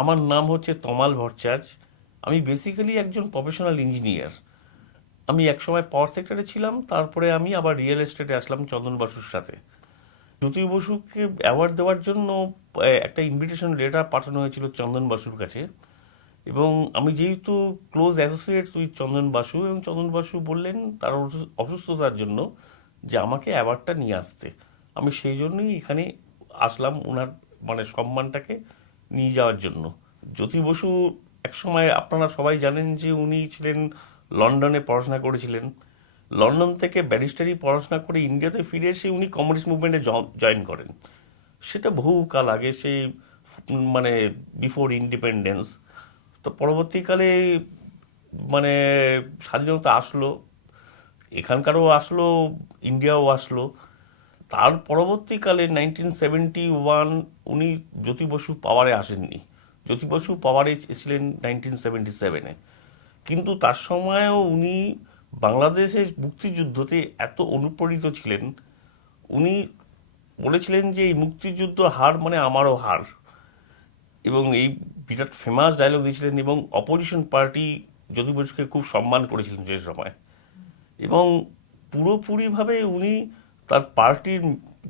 আমার নাম হচ্ছে তমাল ভট্টাচার্য। আমি বেসিক্যালি একজন প্রফেশনাল ইঞ্জিনিয়ার। আমি একসময় পাওয়ার সেক্টরে ছিলাম, তারপরে আমি আবার রিয়েল এস্টেটে আসলাম চন্দন বসুর সাথে। জ্যোতি বসুকে অ্যাওয়ার্ড দেওয়ার জন্য একটা ইনভিটেশন লেটার পাঠানো হয়েছিল চন্দন বসুর কাছে। এবং আমি যেহেতু ক্লোজ অ্যাসোসিয়েটস উইথ চন্দন বাসু, এবং চন্দন বাসু বললেন তার অসুস্থতার জন্য যে আমাকে অ্যাওয়ার্ডটা নিয়ে আসতে। আমি সেই জন্যই এখানে আসলাম ওনার মানে সম্মানটাকে নিয়ে যাওয়ার জন্য। জ্যোতি বসু একসময় আপনারা সবাই জানেন যে উনি ছিলেন লন্ডনে পড়াশোনা করেছিলেন। লন্ডন থেকে ব্যারিস্টারি পড়াশোনা করে ইন্ডিয়াতে ফিরে এসে উনি কমিউনিস্ট মুভমেন্টে জয়েন করেন। সেটা বহুকাল আগে, সেই মানে বিফোর ইন্ডিপেন্ডেন্স। তো পরবর্তীকালে মানে স্বাধীনতা আসলো, এখানকারও আসলো, ইন্ডিয়াও আসলো। তার পরবর্তীকালে 1971 উনি জ্যোতি বসু পাওয়ারে আসেননি। জ্যোতি বসু পাওয়ারে এসেছিলেন 1977-এ। কিন্তু তার সময়ও উনি বাংলাদেশের মুক্তিযুদ্ধতে এত অনুপ্রাণিত ছিলেন, উনি বলেছিলেন যে এই মুক্তিযুদ্ধ হার মানে আমারও হার। এবং এই বিরাট ফেমাস ডায়লগ দিয়েছিলেন, এবং অপোজিশন পার্টি জ্যোতি বসুকে খুব সম্মান করেছিলেন সেই সময়। এবং পুরোপুরিভাবে উনি তার পার্টির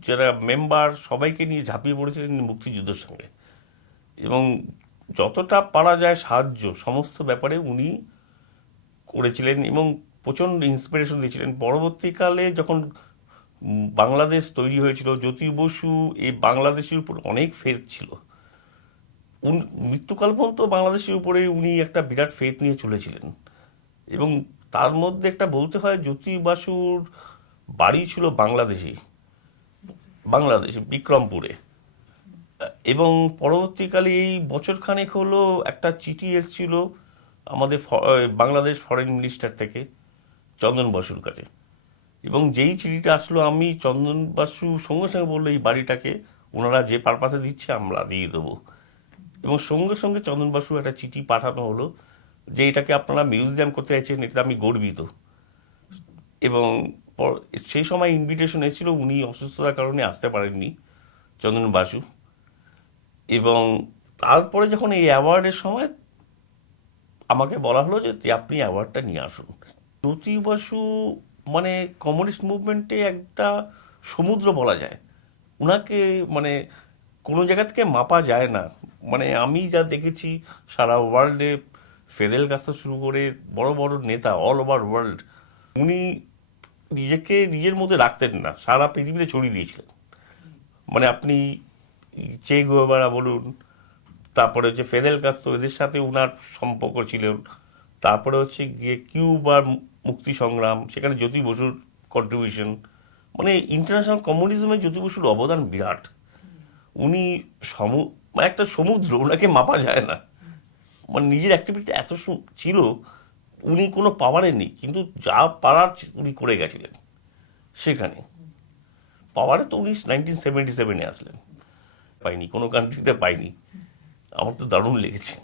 যারা মেম্বার সবাইকে নিয়ে ঝাঁপিয়ে পড়েছিলেন মুক্তিযুদ্ধের সঙ্গে। এবং যতটা পারা যায় সাহায্য সমস্ত ব্যাপারে উনি করেছিলেন, এবং প্রচণ্ড ইন্সপিরেশন দিয়েছিলেন। পরবর্তীকালে যখন বাংলাদেশ তৈরি হয়েছিল, জ্যোতি বসু এই বাংলাদেশের উপর অনেক ফেথ ছিল। মৃত্যুকাল পর্যন্ত বাংলাদেশের উপরে উনি একটা বিরাট ফেথ নিয়ে চলেছিলেন। এবং তার মধ্যে একটা বলতে হয়, জ্যোতি বসুর বাড়ি ছিল বাংলাদেশে বিক্রমপুরে। এবং পরবর্তীকালে এই বছরখানেক হলো একটা চিঠি এসেছিল আমাদের বাংলাদেশ ফরেন মিনিস্টার থেকে চন্দন বসুর কাছে। এবং যেই চিঠিটা আসলো, আমি চন্দন বসু সঙ্গে সঙ্গে বললো এই বাড়িটাকে ওনারা যে পারপাসে দিচ্ছে আমরা দিয়ে দেবো। এবং সঙ্গে সঙ্গে চন্দন বসু একটা চিঠি পাঠানো হলো যে এটাকে আপনারা মিউজিয়াম করতে চাইছেন, এটা আমি গর্বিত। এবং সেই সময় ইনভিটেশন এসেছিল, উনি অসুস্থতার কারণে আসতে পারেননি চন্দন বাসু। এবং তারপরে যখন এই অ্যাওয়ার্ডের সময় আমাকে বলা হলো যে আপনি অ্যাওয়ার্ডটা নিয়ে আসুন। জ্যোতি বসু মানে কমিউনিস্ট মুভমেন্টে একটা সমুদ্র বলা যায়। ওনাকে মানে কোনো জায়গা থেকে মাপা যায় না। মানে আমি যা দেখেছি সারা ওয়ার্ল্ডে, ফেদেল কাস্ত্রো শুরু করে বড় বড় নেতা অল ওভার ওয়ার্ল্ড, উনি নিজেকে নিজের মধ্যে রাখতেন না, সারা পৃথিবীতে ছড়িয়ে দিয়েছিলেন। মানে আপনি চে গুয়েভারা বলুন, তারপরে হচ্ছে ফেদেল কাস্ত্রো, এদের সাথে উনার সম্পর্ক ছিল। তারপরে হচ্ছে গিয়ে কিউবার মুক্তি সংগ্রাম, সেখানে জ্যোতি বসুর কন্ট্রিবিউশন। মানে ইন্টারন্যাশনাল কমিউনিজমে জ্যোতি বসুর অবদান বিরাট। উনি মানে একটা সমুদ্র, ওনাকে মাপা যায় না। মানে নিজের অ্যাক্টিভিটি এত ছিল, উনি কোনো পাওয়ারে নেই, কিন্তু যা পারার উনি করে গেছিলেন সেখানে। পাওয়ারে তো উনি 1977-এ আসলেন, পাইনি, কোনো কান্ট্রিতে পাইনি। আমার তো দারুণ লেগেছে।